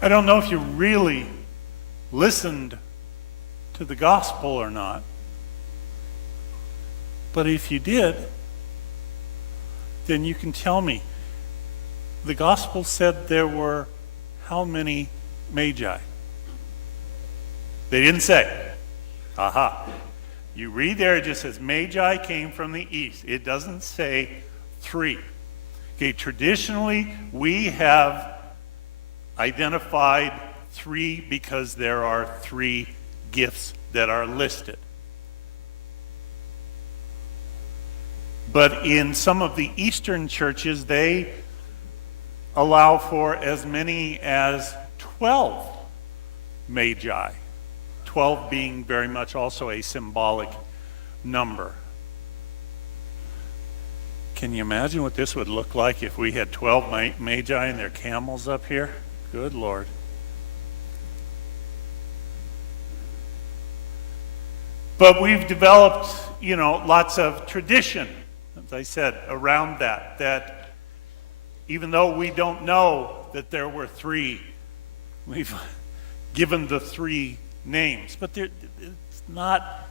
I don't know if you really listened to the gospel or not, but if you did, then you can tell me. The gospel said there were how many magi? They didn't say. Aha. You read there, it just says magi came from the east. It doesn't say 3. Okay, traditionally, we have identified 3 because there are 3 gifts that are listed. But in some of the Eastern churches, they allow for as many as 12 magi. 12 being very much also a symbolic number. Can you imagine what this would look like if we had 12 magi and their camels up here? Good Lord. But we've developed, lots of tradition, as I said, around that even though we don't know that there were 3, we've given the 3 names. But it's not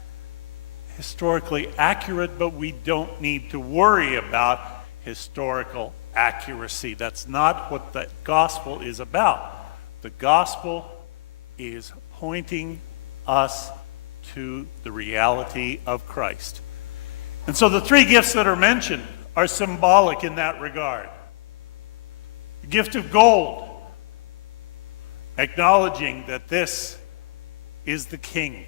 historically accurate, but we don't need to worry about historical accuracy. That's not what the gospel is about. The gospel is pointing us to the reality of Christ. And so the 3 gifts that are mentioned are symbolic in that regard. The gift of gold, acknowledging that this is the King.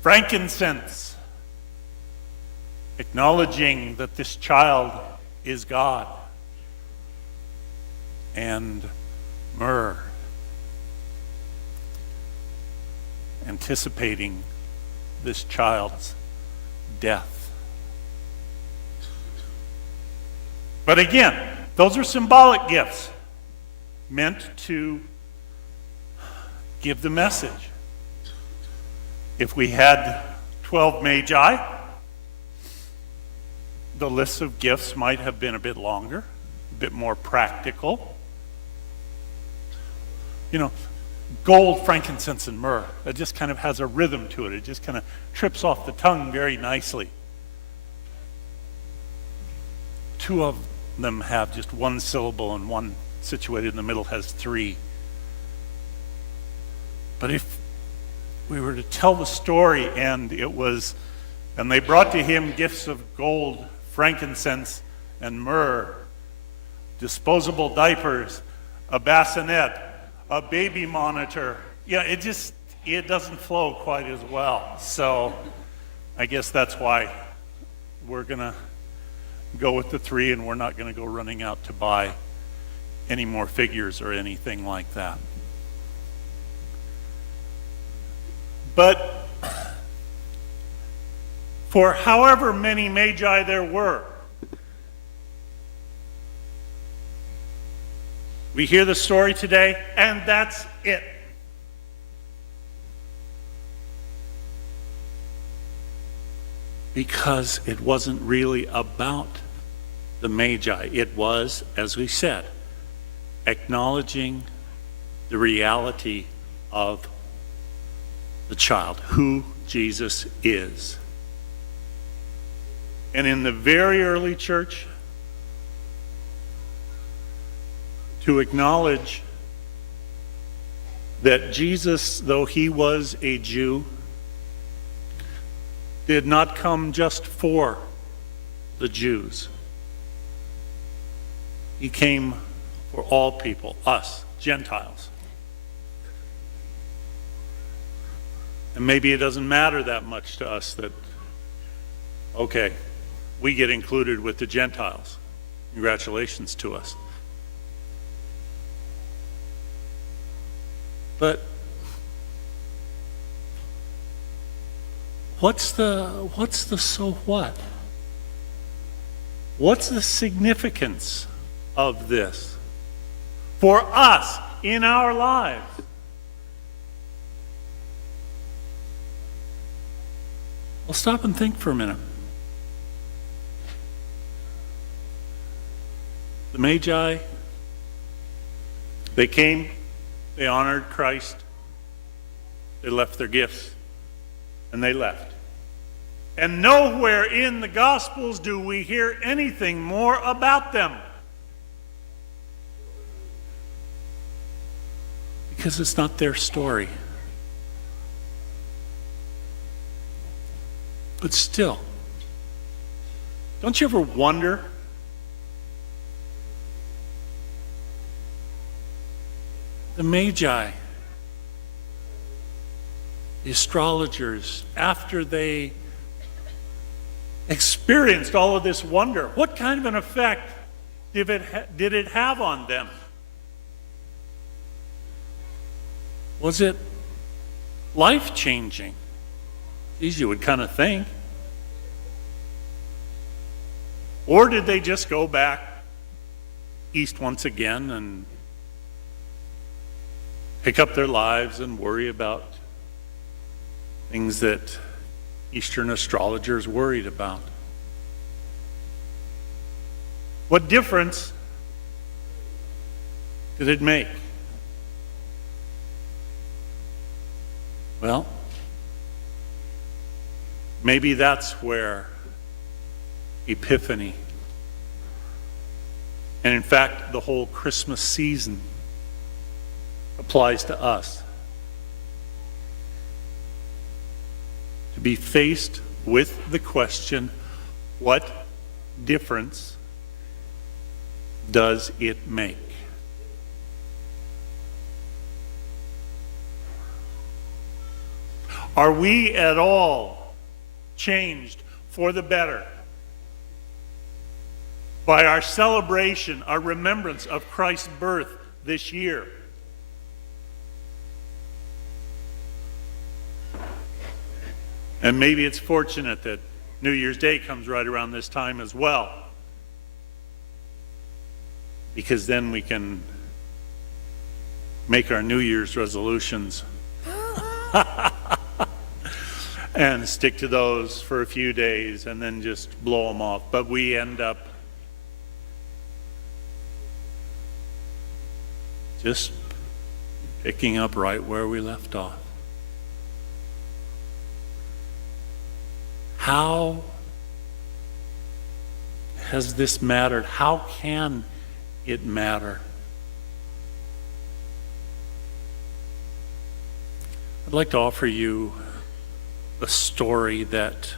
Frankincense, acknowledging that this child is God. And myrrh, anticipating this child's death. But again, those are symbolic gifts meant to give the message. If we had 12 magi, the list of gifts might have been a bit longer, a bit more practical. Gold, frankincense, and myrrh. It just kind of has a rhythm to it. It just kind of trips off the tongue very nicely. 2 of them have just 1 syllable, and 1 situated in the middle has 3. But if we were to tell the story and they brought to him gifts of gold, frankincense, and myrrh, disposable diapers, a bassinet, a baby monitor. It doesn't flow quite as well. So I guess that's why we're going to go with the 3, and we're not going to go running out to buy any more figures or anything like that. But for however many magi there were, we hear the story today, and that's it. Because it wasn't really about the magi. It was, as we said, acknowledging the reality of the child, who Jesus is. And in the very early church, to acknowledge that Jesus, though he was a Jew, did not come just for the Jews. He came for all people, us, Gentiles. And maybe it doesn't matter that much to us that, okay, we get included with the Gentiles. Congratulations to us. But what's the so what? What's the significance of this for us in our lives? Well, stop and think for a minute. The Magi They came, they honored Christ, they left their gifts, and they left. And nowhere in the Gospels do we hear anything more about them. Because it's not their story. But still, don't you ever wonder the Magi, the astrologers, after they experienced all of this wonder, what kind of an effect did it have on them? Was it life-changing? Geez, you would kind of think. Or did they just go back east once again and pick up their lives and worry about things that Eastern astrologers worried about? What difference did it make? Well, maybe that's where Epiphany, and in fact the whole Christmas season, applies to us. To be faced with the question, what difference does it make? Are we at all changed for the better by our celebration, our remembrance of Christ's birth this year? And maybe it's fortunate that New Year's Day comes right around this time as well, because then we can make our New Year's resolutions and stick to those for a few days and then just blow them off. But we end up just picking up right where we left off. How has this mattered? How can it matter? I'd like to offer you a story that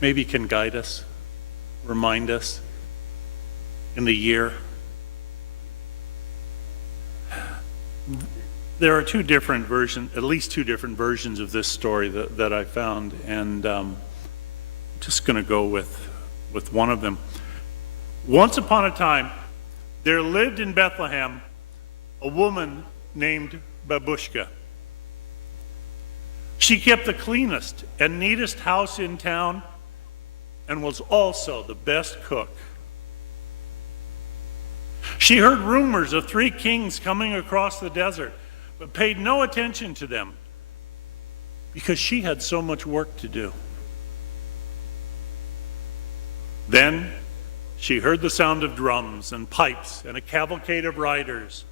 maybe can guide us, remind us in the year. There are two different versions, at least two different versions of this story that I found, and I'm just going to go with one of them. Once upon a time, there lived in Bethlehem a woman named Babushka. She kept the cleanest and neatest house in town and was also the best cook. She heard rumors of 3 kings coming across the desert, but paid no attention to them because she had so much work to do. Then she heard the sound of drums and pipes and a cavalcade of riders.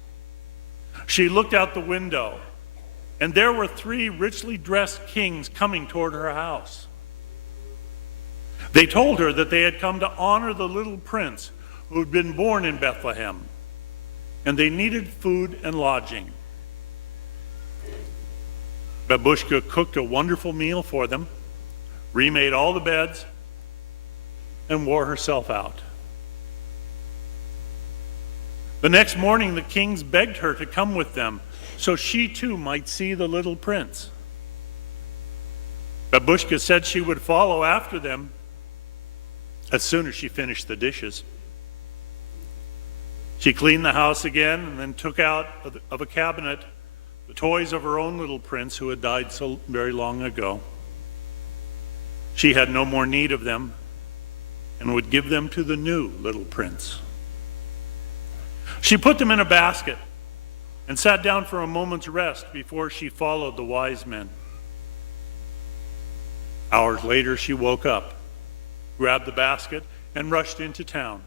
She looked out the window, and there were 3 richly dressed kings coming toward her house. They told her that they had come to honor the little prince who had been born in Bethlehem, and they needed food and lodging. Babushka cooked a wonderful meal for them, remade all the beds, and wore herself out. The next morning, the kings begged her to come with them so she too might see the little prince. Babushka said she would follow after them as soon as she finished the dishes. She cleaned the house again and then took out of a cabinet the toys of her own little prince who had died so very long ago. She had no more need of them and would give them to the new little prince. She put them in a basket and sat down for a moment's rest before she followed the wise men. Hours later, she woke up, grabbed the basket, and rushed into town.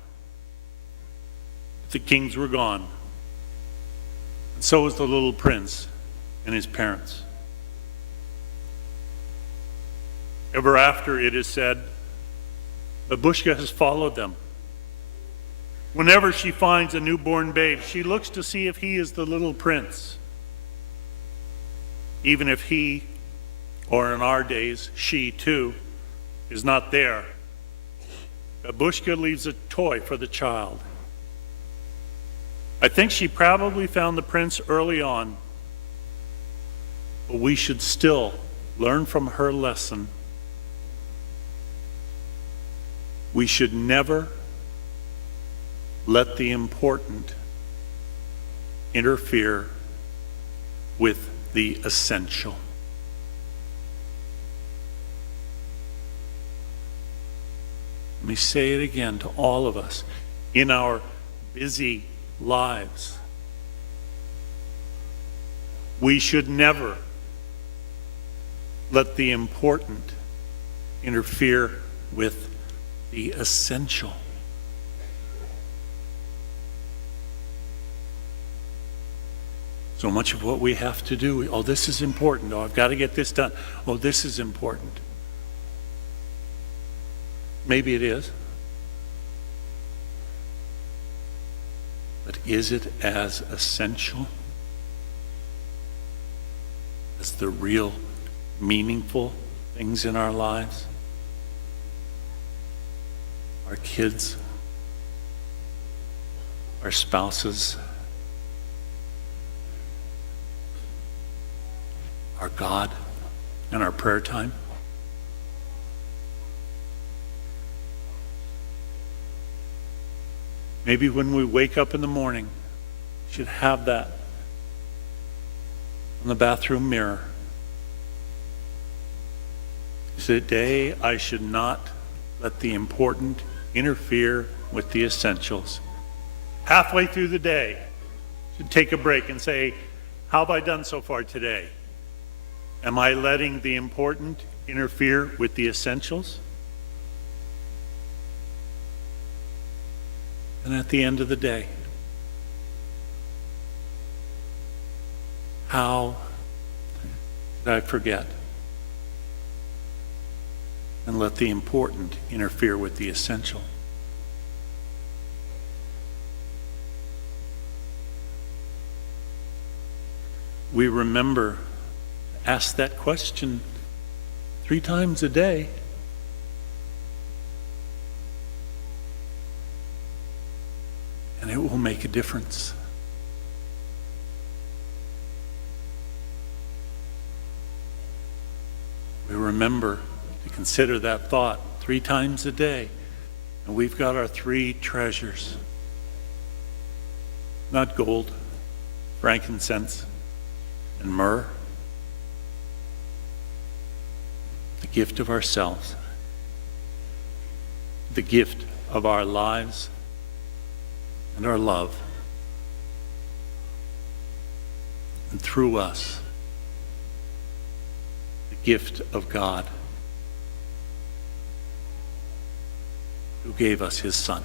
The kings were gone, And so was the little prince and his parents. Ever after, it is said, Babushka has followed them. Whenever she finds a newborn babe, she looks to see if he is the little prince. Even if he, or in our days, she too, is not there, Babushka leaves a toy for the child. I think she probably found the prince early on, but we should still learn from her lesson. We should never let the important interfere with the essential. Let me say it again to all of us in our busy lives. We should never let the important interfere with the essential. So much of what we have to do, oh, this is important. Oh, I've got to get this done. Oh, this is important. Maybe it is. But is it as essential as the real meaningful things in our lives? Our kids, our spouses, our God, and our prayer time? Maybe when we wake up in the morning, we should have that on the bathroom mirror. Today, I should not let the important interfere with the essentials. Halfway through the day, should take a break and say, how have I done so far today? Am I letting the important interfere with the essentials? And at the end of the day, how did I forget and let the important interfere with the essential? We remember to ask that question 3 times a day. And it will make a difference. We remember to consider that thought 3 times a day. And we've got our 3 treasures. Not gold, frankincense, and myrrh. The gift of ourselves. The gift of our lives and our love, and through us, the gift of God, who gave us his Son.